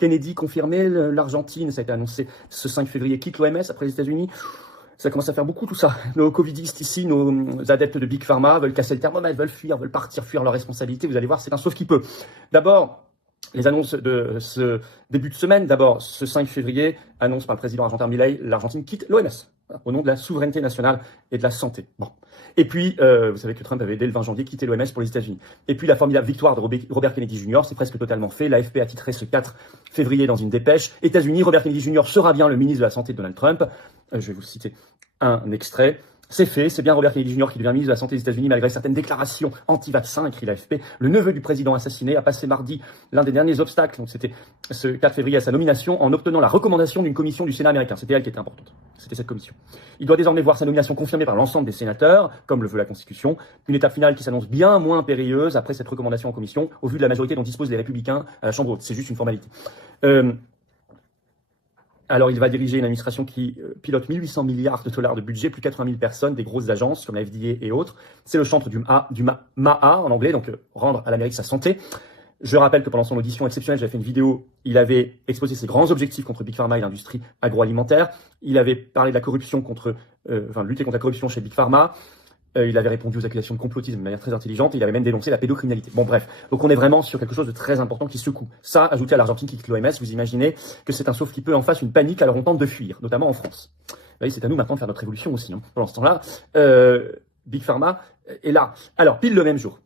Kennedy confirmé, l'Argentine, ça a été annoncé ce 5 février, quitte l'OMS après les États-Unis. Ça commence à faire beaucoup tout ça. Nos covidistes ici, nos adeptes de Big Pharma veulent casser le thermomètre, veulent fuir, veulent partir, fuir leurs responsabilités. Vous allez voir, c'est un sauf qui peut. D'abord, les annonces de ce début de semaine. D'abord, ce 5 février, annonce par le président argentin Milei, l'Argentine quitte l'OMS au nom de la souveraineté nationale et de la santé. Bon. Et puis, vous savez que Trump avait dès le 20 janvier quitté l'OMS pour les États-Unis. Et puis, la formidable victoire de Robert Kennedy Jr., c'est presque totalement fait. L'AFP a titré ce 4 février dans une dépêche. États-Unis, Robert Kennedy Jr. sera bien le ministre de la Santé de Donald Trump. Je vais vous citer un extrait. C'est fait, c'est bien Robert Kennedy Jr. qui devient ministre de la Santé des États-Unis malgré certaines déclarations anti-vaccins, écrit l'AFP. Le neveu du président assassiné a passé mardi l'un des derniers obstacles, donc c'était ce 4 février à sa nomination, en obtenant la recommandation d'une commission du Sénat américain. C'était elle qui était importante. C'était cette commission. Il doit désormais voir sa nomination confirmée par l'ensemble des sénateurs, comme le veut la Constitution. Une étape finale qui s'annonce bien moins périlleuse après cette recommandation en commission, au vu de la majorité dont disposent les Républicains à la Chambre haute. C'est juste une formalité. Alors, il va diriger une administration qui pilote 1800 milliards de dollars de budget, plus 80 000 personnes, des grosses agences comme la FDA et autres. C'est le chantre du MAA en anglais, donc rendre à l'Amérique sa santé. Je rappelle que pendant son audition exceptionnelle, j'avais fait une vidéo, il avait exposé ses grands objectifs contre Big Pharma et l'industrie agroalimentaire. Il avait parlé de la corruption lutter contre la corruption chez Big Pharma. Il avait répondu aux accusations de complotisme de manière très intelligente et il avait même dénoncé la pédocriminalité. Bon bref, donc on est vraiment sur quelque chose de très important qui secoue. Ça, ajouté à l'Argentine qui quitte l'OMS, vous imaginez que c'est un sauf qui peut en face une panique alors on tente de fuir, notamment en France. Vous voyez, c'est à nous maintenant de faire notre révolution aussi. Hein. Pendant ce temps-là, Big Pharma est là. Alors, pile le même jour,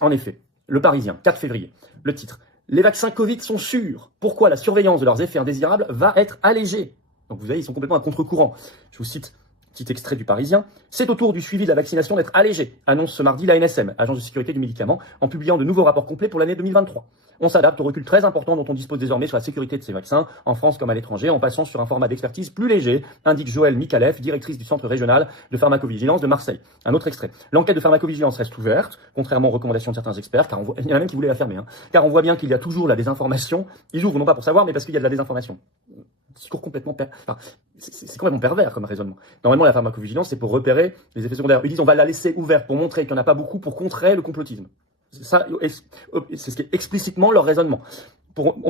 en effet, Le Parisien, 4 février, le titre « Les vaccins Covid sont sûrs. Pourquoi la surveillance de leurs effets indésirables va être allégée ?» Donc vous voyez, ils sont complètement à contre-courant. Je vous cite petit extrait du Parisien. C'est au tour du suivi de la vaccination d'être allégé, annonce ce mardi l'ANSM, Agence de sécurité du médicament, en publiant de nouveaux rapports complets pour l'année 2023. On s'adapte au recul très important dont on dispose désormais sur la sécurité de ces vaccins, en France comme à l'étranger, en passant sur un format d'expertise plus léger, indique Joëlle Mikalev, directrice du Centre régional de pharmacovigilance de Marseille. Un autre extrait. L'enquête de pharmacovigilance reste ouverte, contrairement aux recommandations de certains experts, car il y en a même qui voulaient la fermer, car on voit bien qu'il y a toujours la désinformation. Ils ouvrent non pas pour savoir, mais parce qu'il y a de la désinformation. Discours complètement c'est complètement pervers comme raisonnement. Normalement, la pharmacovigilance, c'est pour repérer les effets secondaires. Ils disent on va la laisser ouverte pour montrer qu'il n'y en a pas beaucoup pour contrer le complotisme. Ça, c'est ce qui est explicitement leur raisonnement.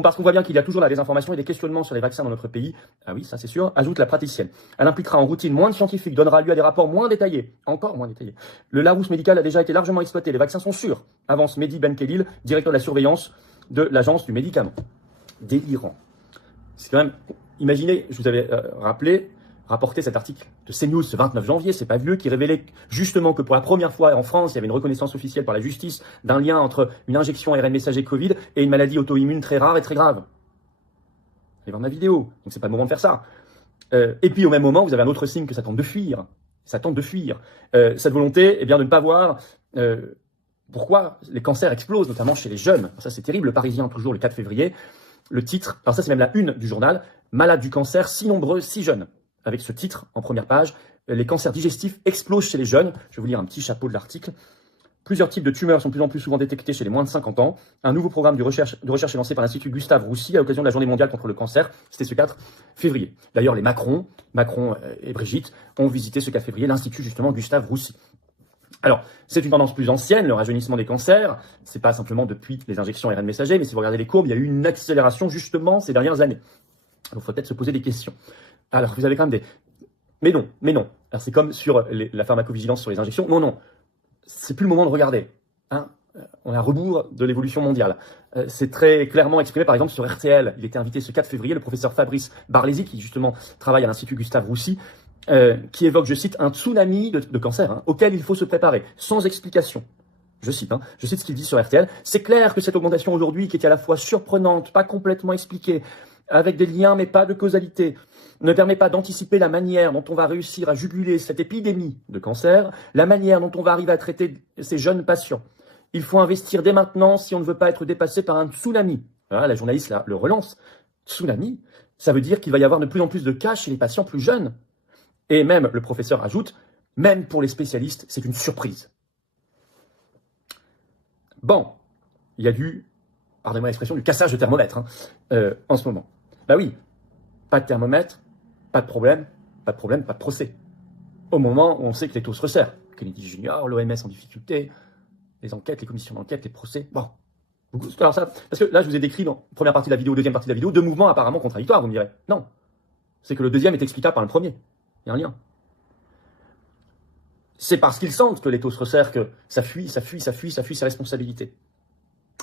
Parce qu'on voit bien qu'il y a toujours la désinformation et des questionnements sur les vaccins dans notre pays. Ah oui, ça c'est sûr, ajoute la praticienne. Elle impliquera en routine moins de scientifiques, donnera lieu à des rapports moins détaillés, encore moins détaillés. Le Larousse médical a déjà été largement exploité, les vaccins sont sûrs, avance Mehdi Benkélil, directeur de la surveillance de l'agence du médicament. Délirant. C'est quand même... Imaginez, je vous avais rapporté cet article de CNews ce 29 janvier, c'est pas vieux, qui révélait justement que pour la première fois en France, il y avait une reconnaissance officielle par la justice d'un lien entre une injection ARN messager Covid et une maladie auto-immune très rare et très grave. Allez voir ma vidéo, donc c'est pas le moment de faire ça. Et puis au même moment, vous avez un autre signe que ça tente de fuir. Ça tente de fuir. Cette volonté, de ne pas voir pourquoi les cancers explosent, notamment chez les jeunes. Ça c'est terrible, Le Parisien, toujours le 4 février. Le titre, alors ça c'est même la une du journal, « Malades du cancer, si nombreux, si jeunes ». Avec ce titre, en première page, les cancers digestifs explosent chez les jeunes. Je vais vous lire un petit chapeau de l'article. Plusieurs types de tumeurs sont de plus en plus souvent détectés chez les moins de 50 ans. Un nouveau programme de recherche est lancé par l'Institut Gustave Roussy à l'occasion de la Journée mondiale contre le cancer. C'était ce 4 février. D'ailleurs, les Macron et Brigitte ont visité ce 4 février l'Institut justement Gustave Roussy. Alors, c'est une tendance plus ancienne, le rajeunissement des cancers. C'est pas simplement depuis les injections ARN messager, mais si vous regardez les courbes, il y a eu une accélération justement ces dernières années. Donc, il faut peut-être se poser des questions. Alors, vous avez quand même des... Mais non. Alors, c'est comme sur la pharmacovigilance sur les injections. Non. C'est plus le moment de regarder. On est à rebours de l'évolution mondiale. C'est très clairement exprimé, par exemple, sur RTL. Il était invité ce 4 février, le professeur Fabrice Barlési, qui justement travaille à l'Institut Gustave Roussy, qui évoque, je cite, un tsunami de cancer auquel il faut se préparer, sans explication. Je cite ce qu'il dit sur RTL. C'est clair que cette augmentation aujourd'hui, qui est à la fois surprenante, pas complètement expliquée, avec des liens mais pas de causalité, ne permet pas d'anticiper la manière dont on va réussir à juguler cette épidémie de cancer, la manière dont on va arriver à traiter ces jeunes patients. Il faut investir dès maintenant si on ne veut pas être dépassé par un tsunami. Voilà, la journaliste le relance. Tsunami, ça veut dire qu'il va y avoir de plus en plus de cas chez les patients plus jeunes. Et même, le professeur ajoute, même pour les spécialistes, c'est une surprise. Bon, il y a pardonnez-moi l'expression, du cassage de thermomètre en ce moment. Bah oui, pas de thermomètre, pas de problème, pas de procès. Au moment où on sait que les taux se resserrent, Kennedy Jr., l'OMS en difficulté, les enquêtes, les commissions d'enquête, les procès, bon. Alors ça, parce que là, je vous ai décrit dans la première partie de la vidéo, deuxième partie de la vidéo, deux mouvements apparemment contradictoires, vous me direz. Non. C'est que le deuxième est explicable par le premier. Il y a un lien. C'est parce qu'ils sentent que l'étau se resserre que ça fuit ses responsabilités.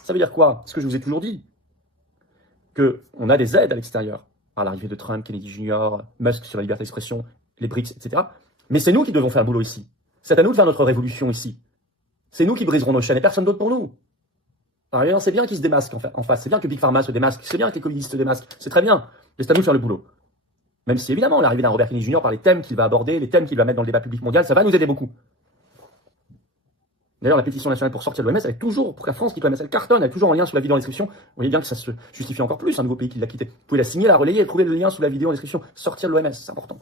Ça veut dire quoi? Ce que je vous ai toujours dit. Qu'on a des aides à l'extérieur, par l'arrivée de Trump, Kennedy Jr., Musk sur la liberté d'expression, les BRICS, etc. Mais c'est nous qui devons faire le boulot ici. C'est à nous de faire notre révolution ici. C'est nous qui briserons nos chaînes et personne d'autre pour nous. Alors, c'est bien qu'ils se démasquent en face, c'est bien que Big Pharma se démasque, c'est bien que les covidistes se démasquent, c'est très bien. Mais c'est à nous de faire le boulot. Même si évidemment l'arrivée d'un Robert Kennedy Jr. par les thèmes qu'il va aborder, les thèmes qu'il va mettre dans le débat public mondial, ça va nous aider beaucoup. D'ailleurs, la pétition nationale pour sortir de l'OMS, elle est toujours, pour la France qui l'OMS, elle cartonne, elle est toujours en lien sous la vidéo en description. Vous voyez bien que ça se justifie encore plus, un nouveau pays qui l'a quitté. Vous pouvez la signer, la relayer et trouver le lien sous la vidéo en description. Sortir de l'OMS, c'est important.